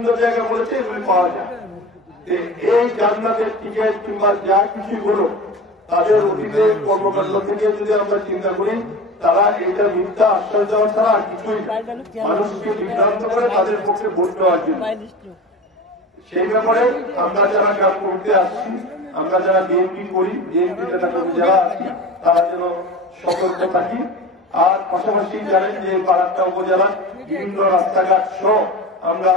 বিভিন্ন জায়গায় বলেছে এগুলি পাওয়া যায়। এই জান্নাতের টিকিট কিংবা যা কিছু হলো তাদের অতীতের কর্মকাণ্ড থেকে যদি আমরা চিন্তা করি, তারা এটা মিথ্যা আশ্বাস দেওয়া ছাড়া আর কিছুই মানুষকে বিভ্রান্ত করে তাদের পক্ষে ভোট দেওয়ার জন্য। সেই ব্যাপারে আমরা যারা কাজ করতে আসছি, আমরা যারা বিএনপি করি, বিএনপি যারা আছি, তারা যেন সতর্ক থাকি। আর পাশাপাশি জানেন যে পাড়াটা উপজেলা বিভিন্ন রাস্তাঘাট সহ আমরা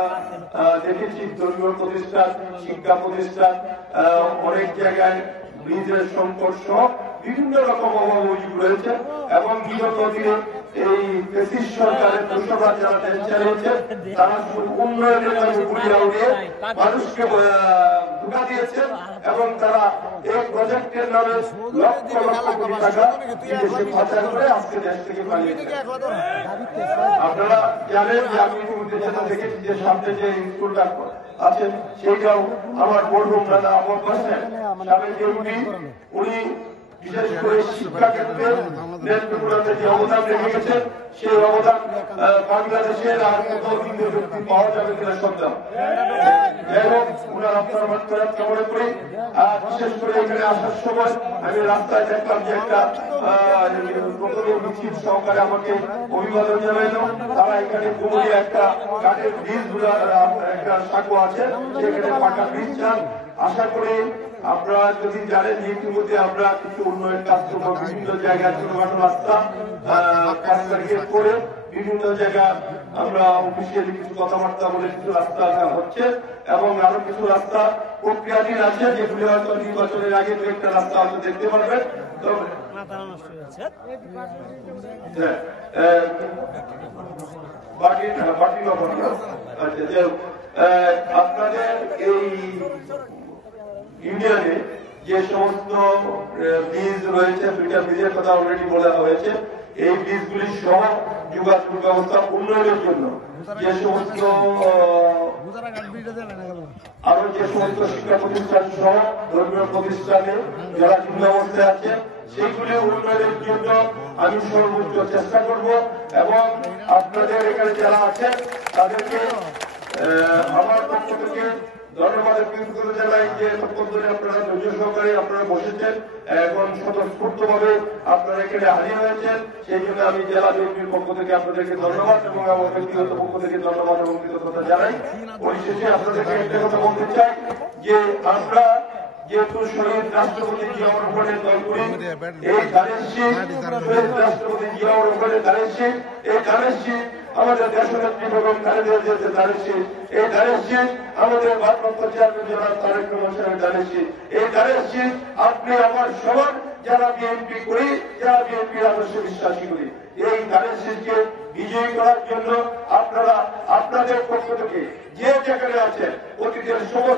দেখেছি ধর্মীয় প্রতিষ্ঠান, শিক্ষা প্রতিষ্ঠান, অনেক জায়গায় ব্রিজের সংকট সহ বিভিন্ন রকম অভাব রয়েছে। এবং বিগত দিনে এই ব্রিটিশ সরকারের দোষরা যারা দেশ চালিয়েছে, তারা উন্নয়নের নামে গুলিয়া উড়িয়ে মানুষকে ধোঁকা দিয়েছে এবং তারা এই প্রজেক্টের নামে লক্ষ লক্ষ কোটি টাকা বিদেশে পাচার করে আজকে দেশ থেকে পালিয়েছে। আপনারা জানেন যে আমি ইতিমধ্যে যেটা দেখেছি যে সামনে যে স্কুলটা আছে সেইটাও আমার মরহুম দাদা আমার পাশে সাবেক এমপি, উনি বিশেষ করে শিক্ষা ক্ষেত্রে যে অবদান রেখে গেছেন, সেই অবদান বাংলাদেশের আর কোথাও কিন্তু ব্যক্তি পাওয়া যাবে কিনা সন্দেহ। যাই হোক, ওনার আপনার মাত্রা কামনা করি। আর বিশেষ করে এখানে আসার সময় আমি রাস্তায় দেখলাম যে একটা মিছিল সহকারে আমাকে অভিবাদন জানাইল। তারা এখানে কুমুরিয়া একটা কাঠের ব্রিজ একটা সাঁকো আছে, সেখানে পাকা ব্রিজ চান। আশা করি আপনারা যদি জানেন যে ইতিমধ্যে আমরা কিছু উন্নয়ন কাজ করবো, বিভিন্ন জায়গায় ছোটখাটো রাস্তা 5 তারিখের পরে বিভিন্ন জায়গায় আমরা অফিসিয়ালি কিছু কথাবার্তা বলে কিছু রাস্তা হচ্ছে এবং আরো কিছু রাস্তা প্রক্রিয়াধীন আছে, যেগুলি হয়তো নির্বাচনের আগে দু একটা রাস্তা হয়তো দেখতে পারবেন। আপনাদের এই ইউনিয়নে যে সমস্ত বীজ রয়েছে, 2টা বীজের কথা অলরেডি বলা হয়েছে, এই বীজগুলি সহ যোগাযোগ ব্যবস্থা উন্নয়নের জন্য যে সমস্ত আরো যে সমস্ত শিক্ষা প্রতিষ্ঠান সহ ধর্মীয় প্রতিষ্ঠানে যারা যুদ্ধ অবস্থায় আছে, সেইগুলি উন্নয়নের জন্য আমি সর্বোচ্চ চেষ্টা করব। এবং আপনাদের এখানে যারা আছেন তাদেরকে আমার পক্ষ থেকে ধন্যবাদের কৃতজ্ঞতা জানাই যে এতক্ষণ ধরে আপনারা ধৈর্য সহকারে আপনারা বসেছেন এবং স্বতঃস্ফূর্ত ভাবে আপনারা এখানে হাজির হয়েছেন। সেই জন্য আমি জেলা বিএনপির পক্ষ থেকে আপনাদেরকে ধন্যবাদ এবং আমার ব্যক্তিগত পক্ষ থেকে ধন্যবাদ এবং কৃতজ্ঞতা জানাই। পরিশেষে আপনাদেরকে একটা কথা বলতে চাই যে আমরা যেহেতু শহীদ রাষ্ট্রপতি জিয়াউর রহমানের দল করি, এই ধানের শীষ শহীদ রাষ্ট্রপতি জিয়াউর রহমানের ধানের শীষ, এই ধানের শীষ আমাদের দেশনেত্রী বেগম খালেদা জিয়ার যে ধানের শীষ, এই ধানের শীষ আমাদের ভারপ্রাপ্ত চেয়ারম্যান জনাব তারেক রহমান সাহেবের ধানের শীষ। এই ধানের শীষ আপনি আমার সবার যারা বিএনপি করি, যারা বিএনপির আদর্শে বিশ্বাসী করি, এই ধানের শীষকে বিজয়ী করার জন্য আপনারা আপনাদের পক্ষ থেকে যে যেখানে আছেন অতীতের সমস্ত